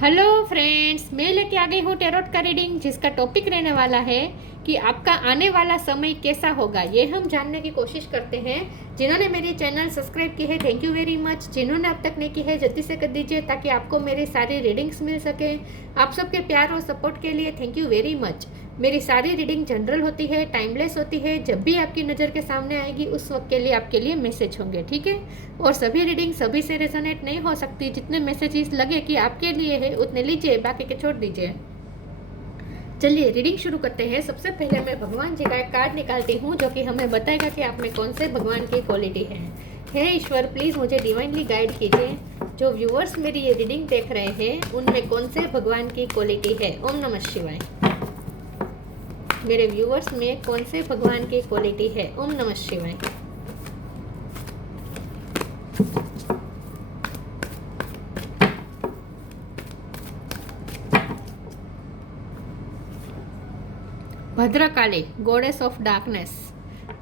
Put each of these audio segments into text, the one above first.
Hello friends, मैं लेके आ गई हूँ टैरोट का रीडिंग, जिसका टॉपिक रहने वाला है कि आपका आने वाला समय कैसा होगा। ये हम जानने की कोशिश करते हैं। जिन्होंने मेरी चैनल सब्सक्राइब की है, थैंक यू वेरी मच। जिन्होंने अब तक नहीं की है, जल्दी से कर दीजिए ताकि आपको मेरी सारी रीडिंग्स मिल सके। आप सबके प्यार और सपोर्ट के लिए थैंक यू वेरी मच। मेरी सारी रीडिंग जनरल होती है, टाइमलेस होती है। जब भी आपकी नज़र के सामने आएगी उस वक्त के लिए आपके लिए मैसेज होंगे, ठीक है। और सभी रीडिंग सभी से रेजोनेट नहीं हो सकती। जितने मैसेजेस लगे कि आपके लिए है उतने लीजिए, बाकी के छोड़ दीजिए। चलिए रीडिंग शुरू करते हैं। सबसे पहले मैं भगवान जी का एक कार्ड निकालती हूँ जो कि हमें बताएगा कि आप में कौन से भगवान की क्वालिटी है। हे ईश्वर, प्लीज़ मुझे डिवाइनली गाइड कीजिए। जो व्यूअर्स मेरी ये रीडिंग देख रहे हैं उनमें कौन से भगवान की क्वालिटी है। ओम नमः शिवाय। मेरे व्यूअर्स में कौन से भगवान की क्वालिटी है। ओम नमः शिवाय। Bhadrakali, goddess of darkness.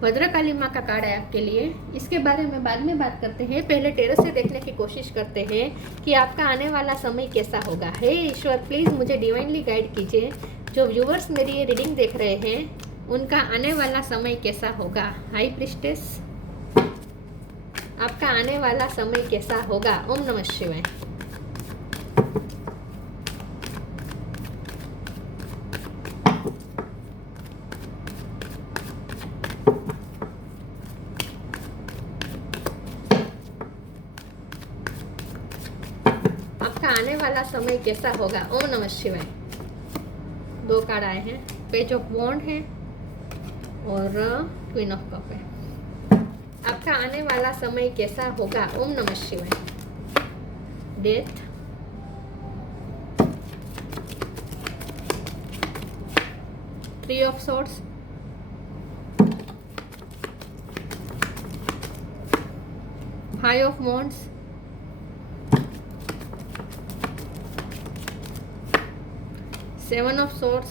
Bhadrakali माँ का कार्ड है आपके लिए। इसके बारे में बाद में बात करते हैं। पहले टेरेस से देखने की कोशिश करते हैं कि आपका आने वाला समय कैसा होगा। हे ईश्वर, प्लीज़ मुझे डिवाइनली गाइड कीजिए। जो व्यूवर्स मेरी ये रीडिंग देख रहे हैं उनका आने वाला समय कैसा होगा। हाई प्रिस्टेस, आपका आने वाला समय कैसा होगा। ओम नमः शिवाय। आपका आने वाला समय कैसा होगा। ओम नमः शिवाय। दो कार्ड आए हैं, पेज ऑफ वॉन्ड है और क्वीन ऑफ कप है। आपका आने वाला समय कैसा होगा। ओम नमः शिवाय। Death, three of swords, five of wands, seven of swords,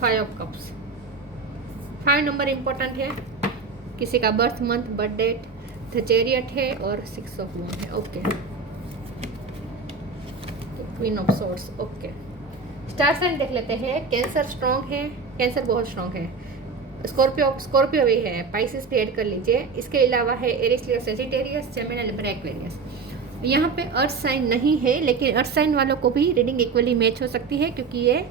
five of cups. 5 number important है। किसी का birth month, birth date, the chariot है और 6 ऑफ वॉन्ड है। Okay, queen of swords. Okay, star sign देख लेते हैं। कैंसर स्ट्रॉन्ग है, कैंसर बहुत स्ट्रॉन्ग है। स्कॉर्पियो भी है। पाइसेस भी ऐड कर लीजिए। इसके अलावा है एरिस, लियो, सेजिटेरियस, जेमिनी, लिब्रा, एक्वेरियस। यहाँ पे अर्थ साइन नहीं है, लेकिन अर्थ साइन वालों को भी रीडिंग इक्वली मैच हो सकती है क्योंकि ये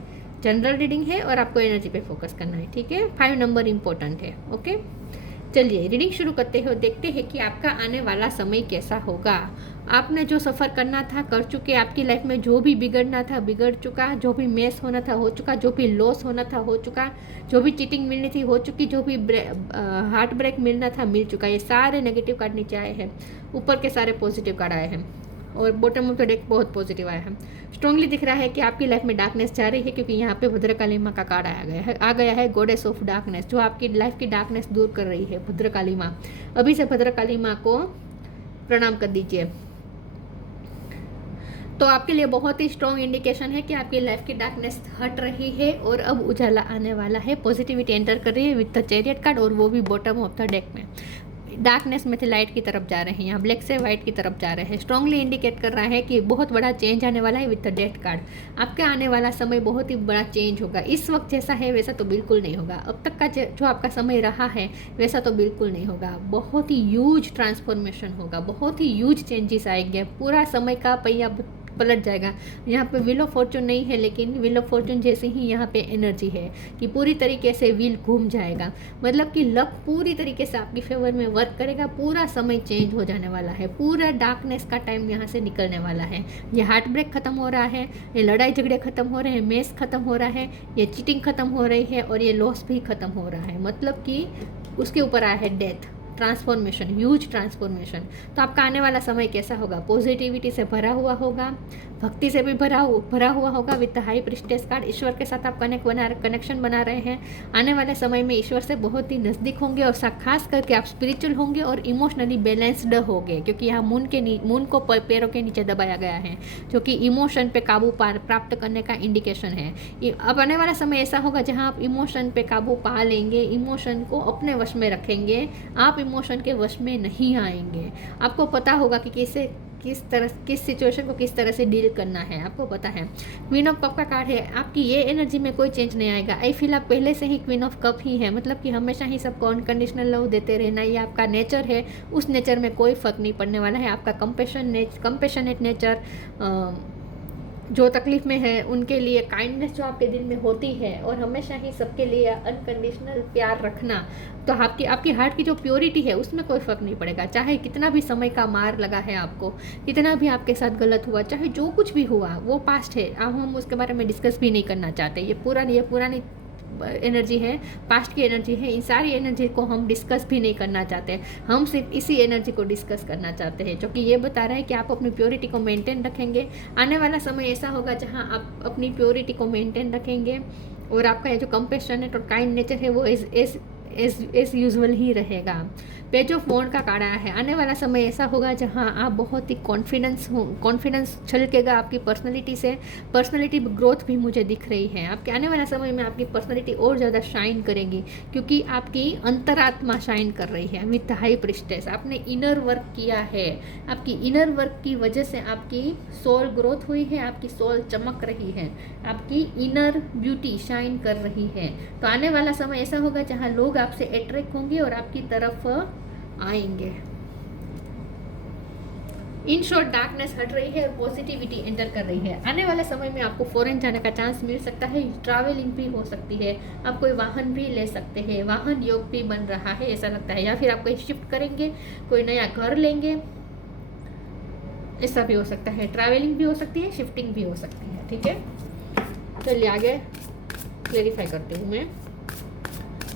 जनरल रीडिंग है और आपको एनर्जी पे फोकस करना है, ठीक है। 5 नंबर इंपॉर्टेंट है। ओके, चलिए रीडिंग शुरू करते हैं और देखते हैं कि आपका आने वाला समय कैसा होगा। आपने जो सफ़र करना था कर चुके। आपकी लाइफ में जो भी बिगड़ना था बिगड़ चुका, जो भी मेस होना था हो चुका, जो भी लॉस होना था हो चुका, जो भी चीटिंग मिलनी थी हो चुकी, जो भी हार्ट ब्रेक मिलना था मिल चुका। ये सारे नेगेटिव कार्ड नीचे आए हैं, ऊपर के सारे पॉजिटिव कार्ड आए हैं और बॉटम ऑफ द डेक बहुत पॉजिटिव आया है। स्ट्रांगली दिख रहा है कि आपकी लाइफ में डार्कनेस जा रही है क्योंकि यहाँ पे भद्रकाली माँ का कार्ड आ गया है गॉडेस ऑफ डार्कनेस, जो आपकी लाइफ की डार्कनेस दूर कर रही है। भद्रकाली माँ, अभी से भद्रकाली माँ को प्रणाम कर दीजिए। तो आपके लिए बहुत ही स्ट्रॉन्ग इंडिकेशन है कि आपकी लाइफ की डार्कनेस हट रही है और अब उजाला आने वाला है। पॉजिटिविटी एंटर कर रही है विद द चैरियट कार्ड, और वो भी बॉटम ऑफ द डेक में। डार्कनेस में थे लाइट की तरफ जा रहे हैं, यहाँ ब्लैक से वाइट की तरफ जा रहे हैं। स्ट्रांगली इंडिकेट कर रहा है कि बहुत बड़ा चेंज आने वाला है विद द डेथ कार्ड। आपका आने वाला समय बहुत ही बड़ा चेंज होगा। इस वक्त जैसा है वैसा तो बिल्कुल नहीं होगा। अब तक का जो आपका समय रहा है वैसा तो बिल्कुल नहीं होगा। बहुत ही ह्यूज ट्रांसफॉर्मेशन होगा, बहुत ही ह्यूज चेंजेस आएंगे। पूरा समय का पहिया पलट जाएगा। यहाँ पे व्हील ऑफ फॉर्चून नहीं है, लेकिन व्हील ऑफ फॉर्चून जैसे ही यहाँ पे एनर्जी है कि पूरी तरीके से व्हील घूम जाएगा। मतलब कि लक पूरी तरीके से आपकी फेवर में वर्क करेगा। पूरा समय चेंज हो जाने वाला है। पूरा डार्कनेस का टाइम यहाँ से निकलने वाला है। ये हार्ट ब्रेक खत्म हो रहा है, ये लड़ाई झगड़े खत्म हो रहे हैं, मेस खत्म हो रहा है, ये चीटिंग खत्म हो रही है और ये लॉस भी खत्म हो रहा है। मतलब कि उसके ऊपर आया है डेथ, ट्रांसफॉर्मेशन, ह्यूज ट्रांसफॉर्मेशन। तो आपका आने वाला समय कैसा होगा। पॉजिटिविटी से भरा हुआ होगा, भक्ति से भी भरा हुआ होगा with the high priestess card. ईश्वर के साथ आप कनेक्शन बना रहे हैं। आने वाले समय में ईश्वर से बहुत ही नज़दीक होंगे और खास करके आप स्पिरिचुअल होंगे और इमोशनली बैलेंस्ड होंगे, क्योंकि यहाँ मून को पैरों के नीचे दबाया गया है, जो कि इमोशन पे काबू प्राप्त करने का इंडिकेशन है। अब आने वाला समय ऐसा होगा जहाँ आप इमोशन पे काबू पा लेंगे, इमोशन को अपने वश में रखेंगे। आप इमोशन के वश में नहीं आएंगे। आपको पता होगा कि किस सिचुएशन को किस तरह से डील करना है, आपको पता है। क्वीन ऑफ कप का कार्ड है, आपकी ये एनर्जी में कोई चेंज नहीं आएगा। आई फील आप पहले से ही क्वीन ऑफ कप ही है, मतलब कि हमेशा ही सबको अनकंडीशनल लव देते रहना, ये आपका नेचर है। उस नेचर में कोई फ़र्क नहीं पड़ने वाला है। आपका कंपेशनेट नेचर, जो तकलीफ में है उनके लिए काइंडनेस जो आपके दिल में होती है, और हमेशा ही सबके लिए अनकंडीशनल प्यार रखना, तो आपकी हार्ट की जो प्योरिटी है उसमें कोई फ़र्क नहीं पड़ेगा। चाहे कितना भी समय का मार लगा है आपको, कितना भी आपके साथ गलत हुआ, चाहे जो कुछ भी हुआ वो पास्ट है, अब हम उसके बारे में डिस्कस भी नहीं करना चाहते। ये पुरानी एनर्जी है, पास्ट की एनर्जी है। इन सारी एनर्जी को हम डिस्कस भी नहीं करना चाहते, हम सिर्फ इसी एनर्जी को डिस्कस करना चाहते हैं, जो कि ये बता रहा है कि आप अपनी प्योरिटी को मेंटेन रखेंगे। आने वाला समय ऐसा होगा जहां आप अपनी प्योरिटी को मेंटेन रखेंगे, और आपका ये जो कंपैशनेट और काइंड नेचर है वो एज यूजुअल ही रहेगा। पेज ऑफ वॉन्ड का कार्ड आया है, आने वाला समय ऐसा होगा जहां आप बहुत ही कॉन्फिडेंस छलकेगा आपकी पर्सनैलिटी से। पर्सनैलिटी ग्रोथ भी मुझे दिख रही है। आपके आने वाला समय में आपकी पर्सनैलिटी और ज़्यादा शाइन करेगी, क्योंकि आपकी अंतरात्मा शाइन कर रही है विद हाई प्रिस्टेस। आपने इनर वर्क किया है, आपकी इनर वर्क की वजह से आपकी सोल ग्रोथ हुई है, आपकी सोल चमक रही है, आपकी इनर ब्यूटी शाइन कर रही है। तो आने वाला समय ऐसा होगा जहाँ लोग आपसे अट्रैक्ट होंगे और आपकी तरफ आएंगे। इन शॉर्ट डार्कनेस हट रही है और पॉजिटिविटी एंटर कर रही है। आने वाले समय में आपको फॉरेन जाने का चांस मिल सकता है, ट्रैवलिंग भी हो सकती है, आप कोई वाहन भी ले सकते हैं, वाहन योग भी बन रहा है ऐसा लगता है, या फिर आप कहीं शिफ्ट करेंगे, कोई नया घर लेंगे, ऐसा भी हो सकता है। ट्रैवलिंग भी हो सकती है, शिफ्टिंग भी हो सकती है। ठीक है, चलिए आगे क्लेरिफाई करती हूँ मैं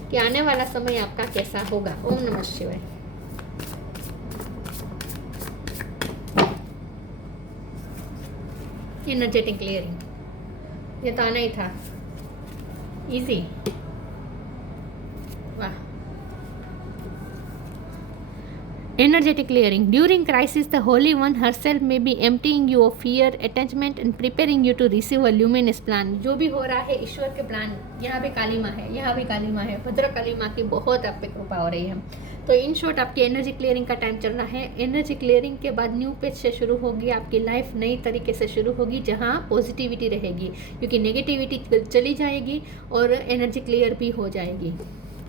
कि आने वाला समय आपका कैसा होगा। ओम नमः शिवाय। एनर्जेटिक क्लियरिंग, ये तो आना ही था, इजी, वाह। Energetic clearing. During crisis, the Holy One herself may be emptying you of fear, attachment and preparing you to receive a luminous plan. जो भी हो रहा है ईश्वर के प्लान, यहाँ भी काली माँ है, यहाँ भी काली माँ है, भद्रकाली माँ की बहुत आप पे कृपा हो रही है। तो इन शॉर्ट आपकी एनर्जी क्लियरिंग का टाइम चल रहा है। एनर्जी क्लियरिंग के बाद न्यू पेज से शुरू होगी, आपकी लाइफ नई तरीके से शुरू होगी, जहाँ पॉजिटिविटी रहेगी, क्योंकि नेगेटिविटी चली जाएगी और एनर्जी क्लियर भी हो जाएगी।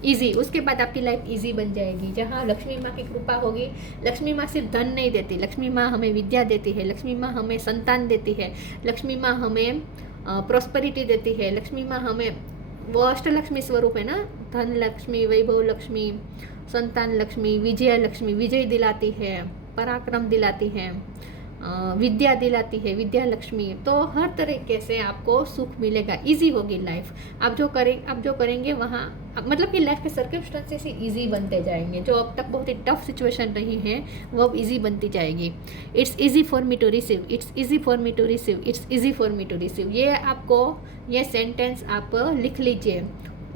इजी, उसके बाद आपकी लाइफ इजी बन जाएगी, जहाँ लक्ष्मी माँ की कृपा होगी। लक्ष्मी माँ सिर्फ धन नहीं देती, लक्ष्मी माँ हमें विद्या देती है, लक्ष्मी माँ हमें संतान देती है, लक्ष्मी माँ हमें प्रॉस्पेरिटी देती है, लक्ष्मी माँ हमें, वो अष्टलक्ष्मी स्वरूप है ना, धन लक्ष्मी, वैभव लक्ष्मी, संतान लक्ष्मी, विजय लक्ष्मी, विजय दिलाती है, पराक्रम दिलाती है, विद्या दिलाती है, विद्या लक्ष्मी। तो हर तरीके से आपको सुख मिलेगा, इजी होगी लाइफ। आप जो करेंगे वहाँ, मतलब कि लाइफ के सर्कमस्टेंसेस ही इजी बनते जाएंगे। जो अब तक बहुत ही टफ सिचुएशन रही है वो अब इजी बनती जाएगी। It's easy for me to receive, it's easy for me to receive, it's easy for me to receive. ये आपको, ये सेंटेंस आप लिख लीजिए,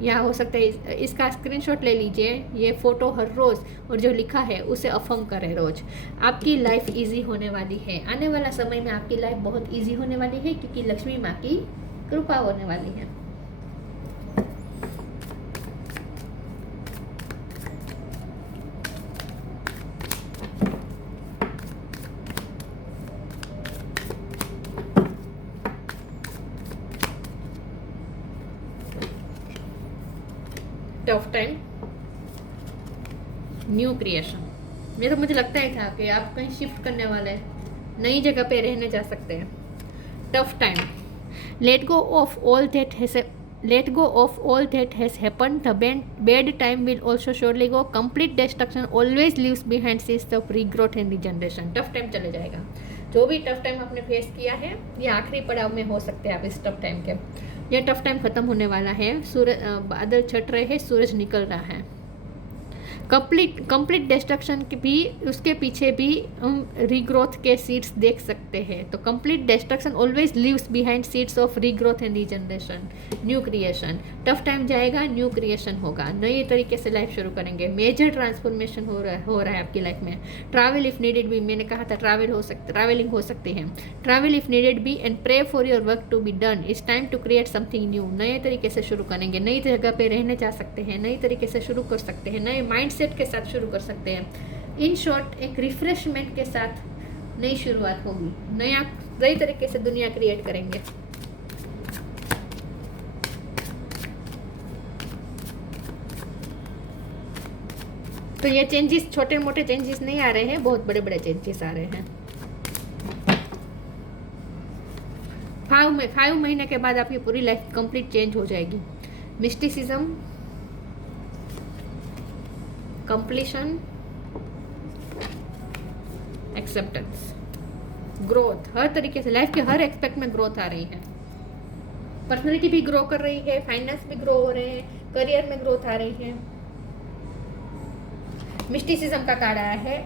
या हो सकता है इसका स्क्रीनशॉट ले लीजिए, ये फ़ोटो हर रोज़, और जो लिखा है उसे अफर्म करें रोज़। आपकी लाइफ इजी होने वाली है, आने वाला समय में आपकी लाइफ बहुत इजी होने वाली है, क्योंकि लक्ष्मी माँ की कृपा होने वाली है। Tough time, new creation. मुझे लगता ही था कि आप कहीं शिफ्ट करने वाले हैं, नई जगह पे रहने जा सकते हैं। Tough time, let go of all that has happened, the bad time will also surely go, complete destruction always leaves behind seeds of regrowth and regeneration. Tough time चले जाएगा, जो भी टफ टाइम आपने फेस किया है ये आखिरी पड़ाव में हो सकते हैं आप इस टफ टाइम के। यह टफ टाइम खत्म होने वाला है, सूरज, बादल छट रहे हैं, सूरज निकल रहा है। कंप्लीट डिस्ट्रक्शन की भी, उसके पीछे भी हम रीग्रोथ के सीड्स देख सकते हैं। तो complete destruction always leaves behind seeds of regrowth and regeneration, new creation. Tough time जाएगा, न्यू क्रिएशन होगा, नए तरीके से लाइफ शुरू करेंगे, मेजर ट्रांसफॉर्मेशन हो रहा है आपकी लाइफ में। ट्रैवल इफ नीडेड भी, मैंने कहा था ट्रैवलिंग हो सकती है। ट्रैवल इफ नीडेड भी and pray for your work to be done. It's time to create something new, नए तरीके से शुरू करेंगे, नई जगह पे रहने जा सकते हैं, नई तरीके से शुरू कर सकते हैं, नए माइंड रीसेट के साथ शुरू कर सकते हैं। इन शॉर्ट एक रिफ्रेशमेंट के साथ नई शुरुआत होगी, नई तरीके से दुनिया क्रिएट करेंगे। तो ये चेंजेस छोटे मोटे चेंजेस नहीं आ रहे हैं, बहुत बड़े बड़े चेंजेस आ रहे हैं। 5 महीने के बाद आपकी पूरी लाइफ कंप्लीट चेंज हो जाएगी। मिस्टिसिज्म, कंप्लीशन, एक्सेप्टेंस, ग्रोथ, हर तरीके से लाइफ के हर एस्पेक्ट में ग्रोथ आ रही है। पर्सनालिटी भी ग्रो कर रही है, फाइनेंस भी ग्रो हो रहे हैं, करियर में ग्रोथ आ रही है। मिस्टिसिज्म का कार्ड आया है,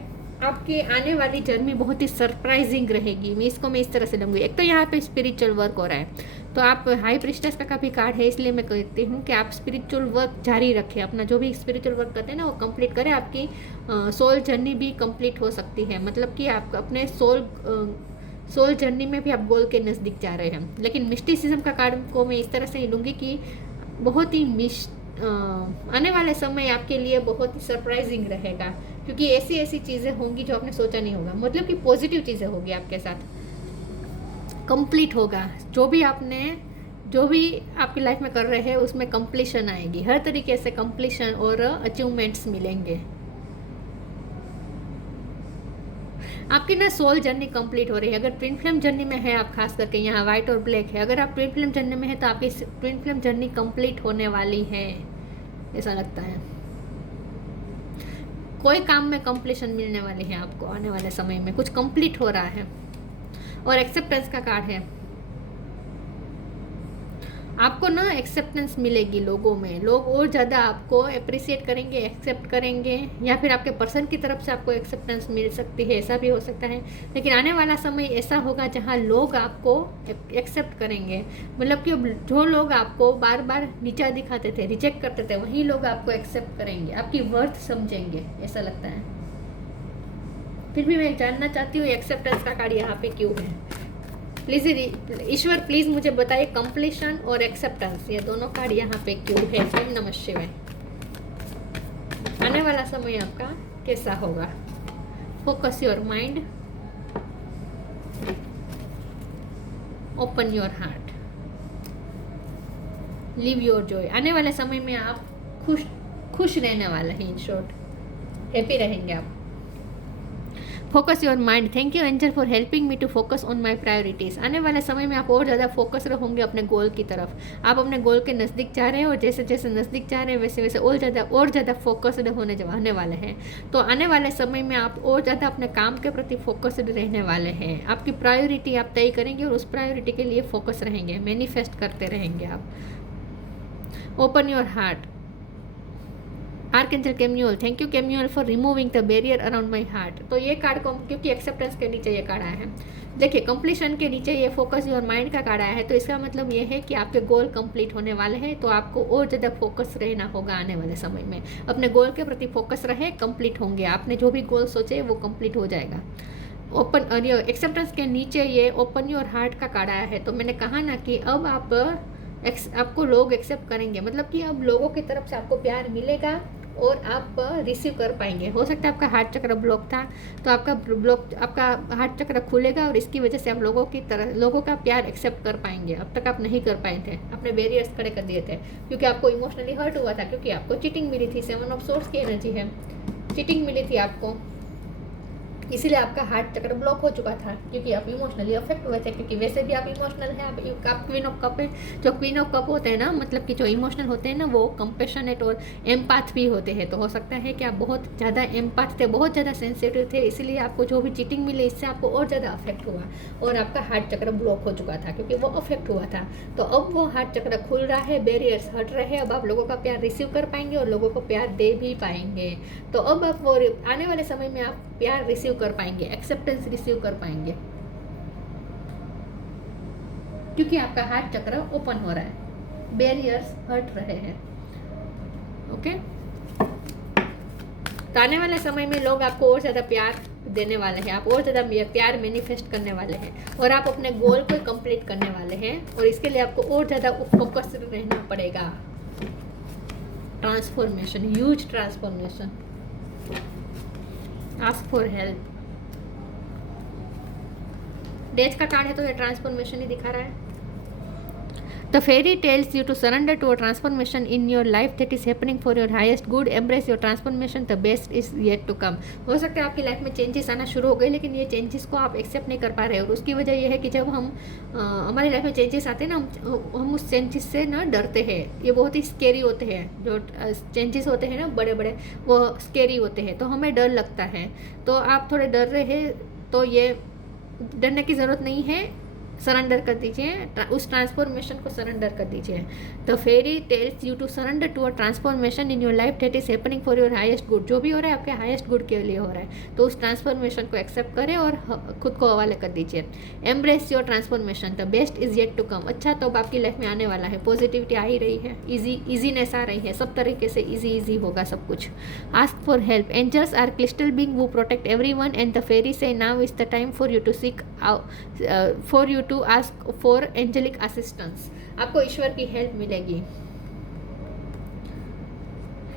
आपकी आने वाली जर्नी बहुत ही सरप्राइजिंग रहेगी। मैं इस तरह से लूँगी। एक तो यहाँ पे स्पिरिचुअल वर्क हो रहा है, तो आप हाई प्रिस्टेस का भी कार्ड है, इसलिए मैं कहती हूँ कि आप स्पिरिचुअल वर्क जारी रखें, अपना जो भी स्पिरिचुअल वर्क करते हैं ना वो कंप्लीट करें। आपकी सोल जर्नी भी कंप्लीट हो सकती है, मतलब कि आप अपने सोल जर्नी में भी आप गोल के नज़दीक जा रहे हैं। लेकिन मिस्टिसिज्म का कार्ड को मैं इस तरह से लूँगी कि बहुत ही आने वाले समय आपके लिए बहुत ही सरप्राइजिंग रहेगा, क्योंकि ऐसी चीज़ें होंगी जो आपने सोचा नहीं होगा, मतलब कि पॉजिटिव चीज़ें होगी आपके साथ, कंप्लीट होगा। जो भी आपकी लाइफ में कर रहे हैं उसमें कंप्लीशन आएगी, हर तरीके से कंप्लीशन और अचीवमेंट्स मिलेंगे। आपकी ना सोल जर्नी कंप्लीट हो रही है। अगर ट्विन फ्लेम जर्नी में है आप, खास करके यहाँ वाइट और ब्लैक है, अगर आप ट्विन फ्लेम जर्नी में है तो आपकी ट्विन फ्लेम जर्नी कंप्लीट होने वाली है, ऐसा लगता है। कोई काम में कंप्लीशन मिलने वाली है आपको, आने वाले समय में कुछ कंप्लीट हो रहा है। और एक्सेप्टेंस का कार्ड है, आपको ना एक्सेप्टेंस मिलेगी लोगों में, लोग और ज़्यादा आपको अप्रिशिएट करेंगे, एक्सेप्ट करेंगे, या फिर आपके पर्सन की तरफ से आपको एक्सेप्टेंस मिल सकती है, ऐसा भी हो सकता है। लेकिन आने वाला समय ऐसा होगा जहां लोग आपको एक्सेप्ट करेंगे, मतलब कि जो लोग आपको बार बार नीचा दिखाते थे, रिजेक्ट करते थे, वही लोग आपको एक्सेप्ट करेंगे, आपकी वर्थ समझेंगे, ऐसा लगता है। फिर भी मैं जानना चाहती हूँ एक्सेप्टेंस का कार्ड यहाँ पे क्यों है। प्लीज़ ईश्वर प्लीज़ मुझे बताइए, कंप्लीशन और एक्सेप्टेंस ये दोनों कार्ड यहाँ पे क्यों है। ओम नमः शिवाय। आने वाला समय आपका कैसा होगा? Focus your mind, open your heart, live your Joy. आने वाले समय में आप खुश रहने वाले हैं, इन शॉर्ट हैप्पी रहेंगे आप। Focus your mind, thank you angel for helping me to focus on my priorities. आने वाले समय में आप और ज़्यादा फोकस रहोगे अपने गोल की तरफ, आप अपने गोल के नज़दीक जा रहे हैं, और जैसे जैसे नज़दीक जा रहे हैं वैसे वैसे और ज़्यादा फोकस्ड होने वाले हैं। तो आने वाले समय में आप और ज़्यादा अपने काम के प्रति फोकस्ड रहने वाले हैं। आपकी प्रायोरिटी आप तय करेंगे और उस प्रायोरिटी के लिए फोकस रहेंगे, मैनिफेस्ट करते रहेंगे आप। Open your heart, archangel Chamuel, thank you Chamuel for removing the barrier around my heart. तो ये कार्ड को, क्योंकि एक्सेप्टेंस के नीचे ये कार्ड आया है, देखिए कंप्लीशन के नीचे ये फोकस योर माइंड का कार्ड आया है, तो इसका मतलब ये है कि आपके गोल कंप्लीट होने वाले हैं, तो आपको और ज़्यादा फोकस रहना होगा आने वाले समय में। अपने गोल के प्रति फोकस रहे, कंप्लीट होंगे, आपने जो भी गोल सोचे वो कंप्लीट हो जाएगा। ओपन और ये एक्सेप्टेंस के नीचे ये ओपन योर हार्ट का कार्ड आया है, तो मैंने कहा ना कि अब आपको लोग एक्सेप्ट करेंगे, मतलब कि अब लोगों की तरफ से आपको प्यार मिलेगा और आप रिसीव कर पाएंगे। हो सकता है आपका हार्ट चक्र ब्लॉक था, तो आपका हार्ट चक्र खुलेगा और इसकी वजह से आप लोगों का प्यार एक्सेप्ट कर पाएंगे। अब तक आप नहीं कर पाए थे, अपने बैरियर्स खड़े कर दिए थे, क्योंकि आपको इमोशनली हर्ट हुआ था, क्योंकि आपको चीटिंग मिली थी। 7 ऑफ सोर्स की एनर्जी है, चीटिंग मिली थी आपको, इसीलिए आपका हार्ट चक्र ब्लॉक हो चुका था, क्योंकि आप इमोशनली अफेक्ट हुए थे, क्योंकि वैसे भी आप इमोशनल हैं। आप क्वीन ऑफ कप है, जो क्वीन ऑफ कप होते हैं ना, मतलब कि जो इमोशनल होते हैं ना, वो कंपैशनेट और एम्पैथ भी होते हैं। तो हो सकता है कि आप बहुत ज़्यादा एम्पैथ थे, बहुत ज़्यादा सेंसिटिव थे, इसीलिए आपको जो भी चीटिंग मिली इससे आपको और ज़्यादा अफेक्ट हुआ और आपका हार्ट चक्र ब्लॉक हो चुका था, क्योंकि वो अफेक्ट हुआ था। तो अब वो हार्ट चक्र खुल रहा है, बैरियर्स हट रहे हैं, अब आप लोगों का प्यार रिसीव कर पाएंगे और लोगों को प्यार दे भी पाएंगे। तो अब आप वो आने वाले समय में आप प्यार रिसीव कर पाएंगे, एक्सेप्टेंस रिसीव कर पाएंगे, क्योंकि आपका हार्ट चक्र ओपन हो रहा है, बैरियर्स हट रहे हैं। ओके, तो आने वाले समय में लोग आपको और ज़्यादा प्यार देने वाले हैं, आप और ज़्यादा प्यार मैनिफेस्ट करने वाले हैं, और आप अपने गोल को कंप्लीट करने वाले हैं, और इसके लिए आपको और ज़्यादा फोकस रहना पड़ेगा। Transformation, huge transformation. Ask for help. Days का कार्ड है तो ये ट्रांसफॉर्मेशन ही दिखा रहा है। The fairy tells you to surrender to a transformation in your life that is happening for your highest good. Embrace your transformation. The best is yet to come. हो सकता है आपकी लाइफ में चेंजेस आना शुरू हो गए, लेकिन ये चेंजेस को आप एक्सेप्ट नहीं कर पा रहे, और उसकी वजह यह है कि जब हम हमारी लाइफ में चेंजेस आते हैं ना, हम उस चेंजेस से ना डरते हैं। ये बहुत ही स्केरी होते हैं, जो चेंजेस होते हैं ना बड़े बड़े, वो स्केरी होते हैं, तो हमें डर लगता है। तो आप थोड़े डर रहे हैं, तो ये डरने की ज़रूरत नहीं है, सरेंडर कर दीजिए, उस ट्रांसफॉर्मेशन को सरेंडर कर दीजिए। The fairy tells you to surrender to a transformation in your life that is happening for your highest good. जो भी हो रहा है आपके हाईएस्ट गुड के लिए हो रहा है, तो उस ट्रांसफॉर्मेशन को एक्सेप्ट करें और खुद को हवाले कर दीजिए। Embrace your transformation, the best is yet to come. अच्छा तो अब आपकी लाइफ में आने वाला है, पॉजिटिविटी आ ही रही है, ईजीनेस आ रही है, सब तरीके से ईजी होगा सब कुछ। Ask for help, angels are crystal being वो protect everyone and the fairy say now is the time for you to seek for you to ask for angelic assistance. आपको ईश्वर की हेल्प मिलेगी,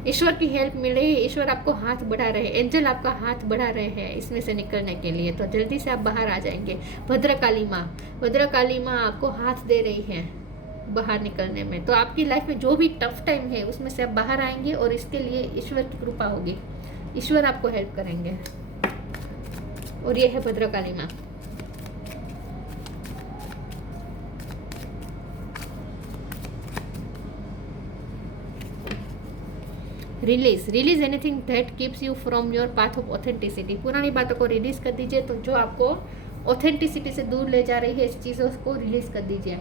ईश्वर की हेल्प मिले, ईश्वर आपको हाथ बढ़ा रहे, एंजल आपका हाथ बढ़ा रहे हैं इसमें से निकलने के लिए, तो जल्दी से आप बाहर आ जाएंगे। भद्रकाली माँ आपको हाथ दे रही है बाहर निकलने में, तो आपकी लाइफ में जो भी टफ टाइम है उसमें से आप बाहर आएंगे, और इसके लिए ईश्वर की कृपा होगी, ईश्वर आपको हेल्प करेंगे, और ये है भद्रकाली माँ। Release anything that keeps you from your path of authenticity. पुरानी बातों को रिलीज कर दीजिए, तो जो आपको ऑथेंटिसिटी से दूर ले जा रही है, इस चीज़ों को रिलीज कर दीजिए।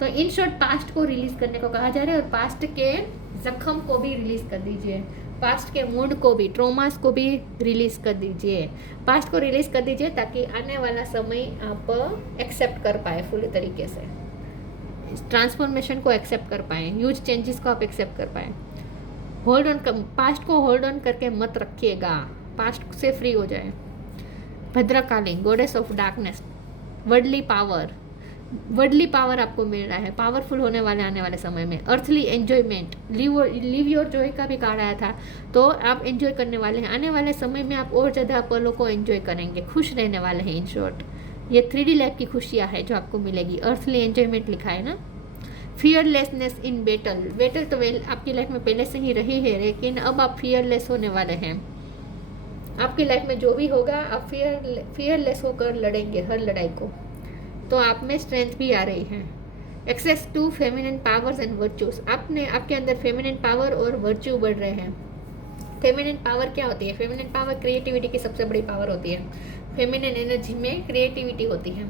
तो इन शॉर्ट पास्ट को रिलीज करने को कहा जा रहा है, और पास्ट के जख्म को भी रिलीज कर दीजिए, पास्ट के मूड को भी, ट्रॉमास को भी रिलीज कर दीजिए। पास्ट को रिलीज कर दीजिए ताकि आने वाला समय आप एक्सेप्ट कर पाए पूरी तरीके से, ट्रांसफॉर्मेशन को एक्सेप्ट कर पाए, ह्यूज चेंजेस को आप एक्सेप्ट कर पाए। होल्ड ऑन, पास्ट को होल्ड ऑन करके मत रखिएगा, पास्ट से फ्री हो जाए। Bhadrakali goddess of darkness, worldly power आपको मिल रहा है, पावरफुल होने वाले आने वाले समय में। Earthly enjoyment, live your Joy का भी कार्ड आया था, तो आप एंजॉय करने वाले हैं, आने वाले समय में आप और ज़्यादा पलों को एंजॉय करेंगे, खुश रहने वाले हैं। इन शॉर्ट ये 3D लाइफ की खुशियाँ है जो आपको मिलेगी। अर्थली एंजॉयमेंट लिखा है ना। फियरलेसनेस इन बैटल तो आपकी लाइफ में पहले से ही रही है, लेकिन अब आप फियरलेस होने वाले हैं। आपकी लाइफ में जो भी होगा आप फियरलेस होकर लड़ेंगे हर लड़ाई को, तो आप में स्ट्रेंथ भी आ रही है। Access to feminine powers and virtues, आपके अंदर फेमिनिन पावर और वर्च्यू बढ़ रहे हैं। फेमिनिन पावर क्या होती है? फेमिनिन पावर क्रिएटिविटी की सबसे बड़ी पावर होती है। फेमिनिन एनर्जी में क्रिएटिविटी होती है,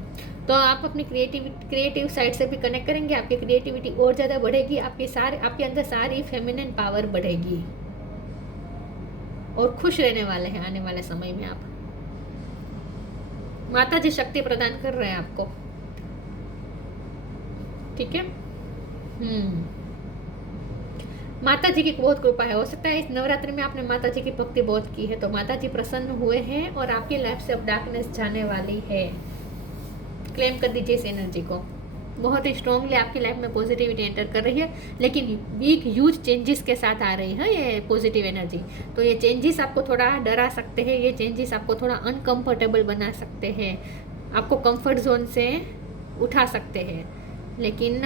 तो आप अपनी क्रिएटिव साइड से भी कनेक्ट करेंगे, आपकी क्रिएटिविटी और ज़्यादा बढ़ेगी, आपके अंदर सारी फेमिनिन पावर बढ़ेगी, और खुश रहने वाले हैं आने वाले समय में। आप माता जी शक्ति प्रदान कर रहे हैं आपको, ठीक है। माता जी की बहुत कृपा है। हो सकता है इस नवरात्रि में आपने माता जी की भक्ति बहुत की है, तो माता जी प्रसन्न हुए हैं और आपकी लाइफ से अब डार्कनेस जाने वाली है। क्लेम कर दीजिए इस एनर्जी को। बहुत ही स्ट्रांगली आपकी लाइफ में पॉजिटिविटी एंटर कर रही है, लेकिन बिग ह्यूज चेंजेस के साथ आ रही है ये पॉजिटिव एनर्जी। तो ये चेंजेस आपको थोड़ा डरा सकते हैं, ये चेंजेस आपको थोड़ा अनकंफर्टेबल बना सकते हैं, आपको कंफर्ट जोन से उठा सकते हैं, लेकिन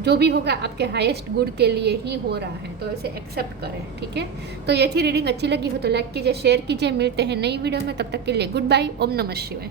जो भी होगा आपके हाईएस्ट गुड के लिए ही हो रहा है, तो इसे एक्सेप्ट करें, ठीक है। तो ये थी रीडिंग, अच्छी लगी हो तो लाइक कीजिए, शेयर कीजिए। मिलते हैं नई वीडियो में, तब तक के लिए गुड बाय। ओम नमः शिवाय।